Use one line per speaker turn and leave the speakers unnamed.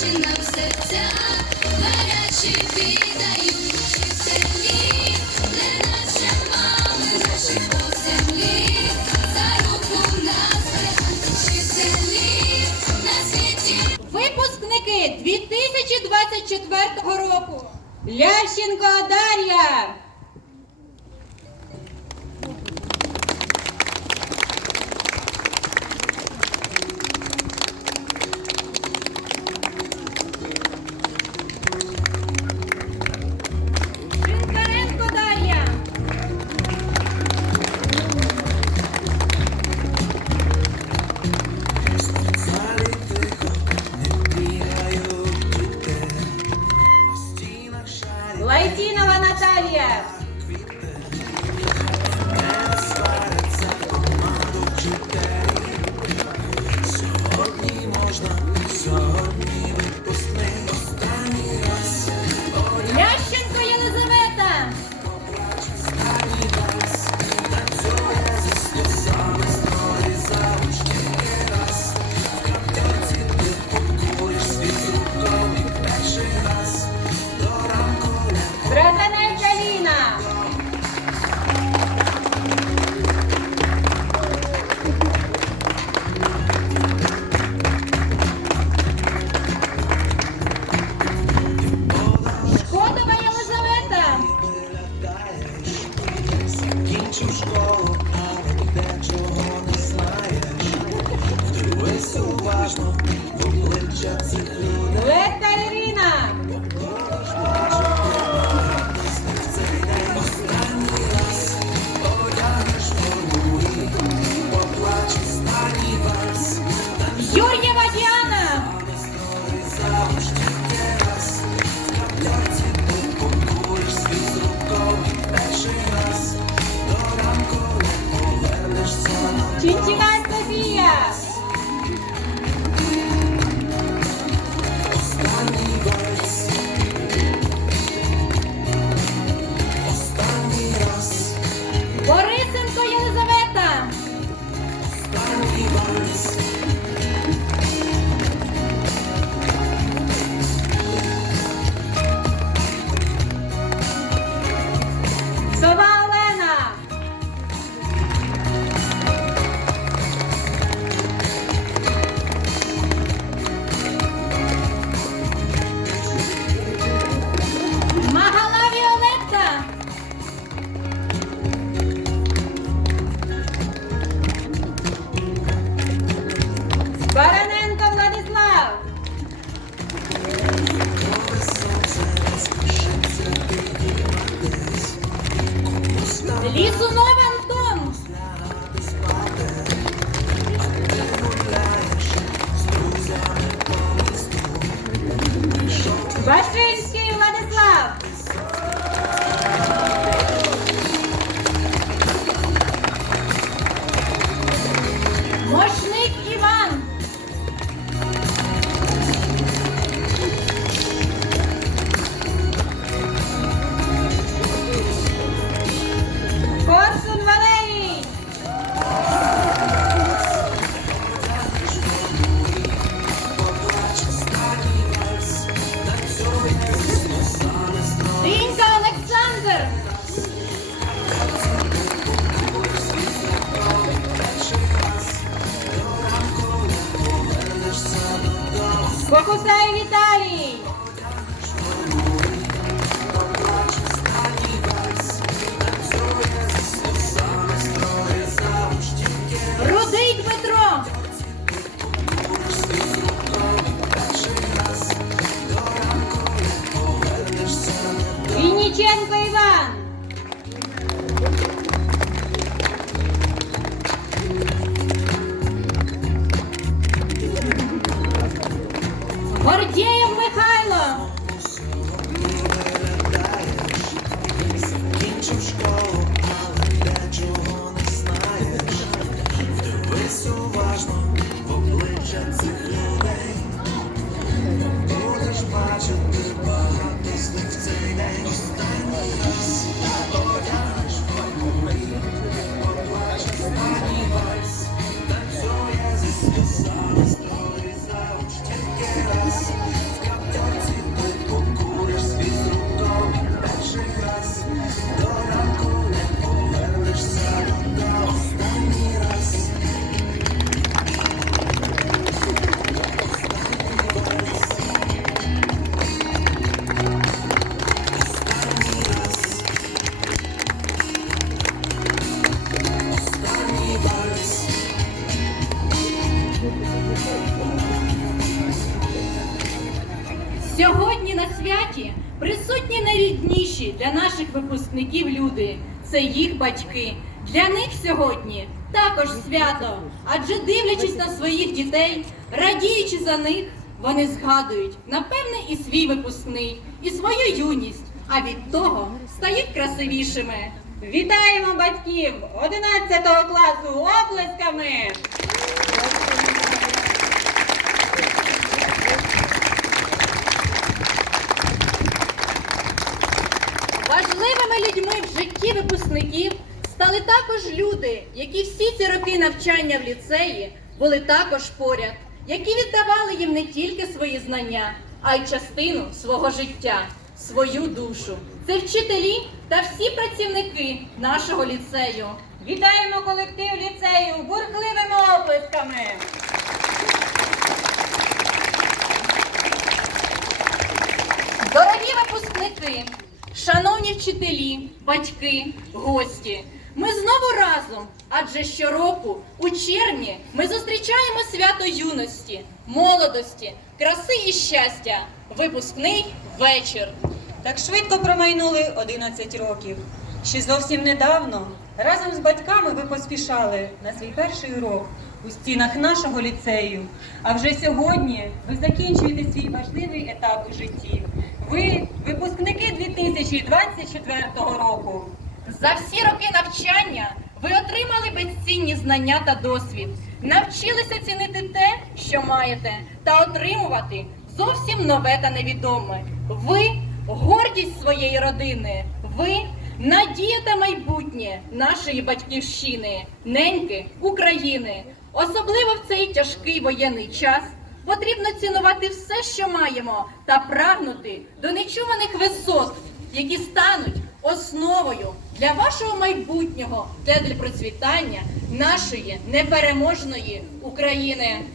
Гарячі нам серця, гарячі віддають вчителі, не наче мами наші по землі, за руку нас беруть на світі.
Випускники 2024 року. Лященко Дар'я!
Cincin. リ
スの Пилипа Іван. Гордєєв
присутні найрідніші для наших випускників люди. Це їх батьки. Для них сьогодні також свято. Адже дивлячись на своїх дітей, радіючи за них, вони згадують, напевне, і свій випускний, і свою юність, а від того стають красивішими.
Вітаємо батьків 11 класу оплесками.
Випускників стали також люди, які всі ці роки навчання в ліцеї були також поряд, які віддавали їм не тільки свої знання, а й частину свого життя, свою душу. Це вчителі та всі працівники нашого ліцею.
Вітаємо колектив ліцею бурхливими оплесками.
Дорогі випускники, шановні вчителі, батьки, гості, ми знову разом, адже щороку у червні ми зустрічаємо свято юності, молодості, краси і щастя, випускний вечір.
Так швидко промайнули 11 років. Ще зовсім недавно разом з батьками ви поспішали на свій перший урок у стінах нашого ліцею. А вже сьогодні ви закінчуєте свій важливий етап у житті. Ви випускники 2024 року.
За всі роки навчання ви отримали безцінні знання та досвід, навчилися цінити те, що маєте, та отримувати зовсім нове та невідоме. Ви гордість своєї родини, ви надія та майбутнє нашої батьківщини, неньки України. Особливо в цей тяжкий воєнний час потрібно цінувати все, що маємо, та прагнути до нечуваних висот, які стануть основою для вашого майбутнього, для, процвітання нашої непереможної України.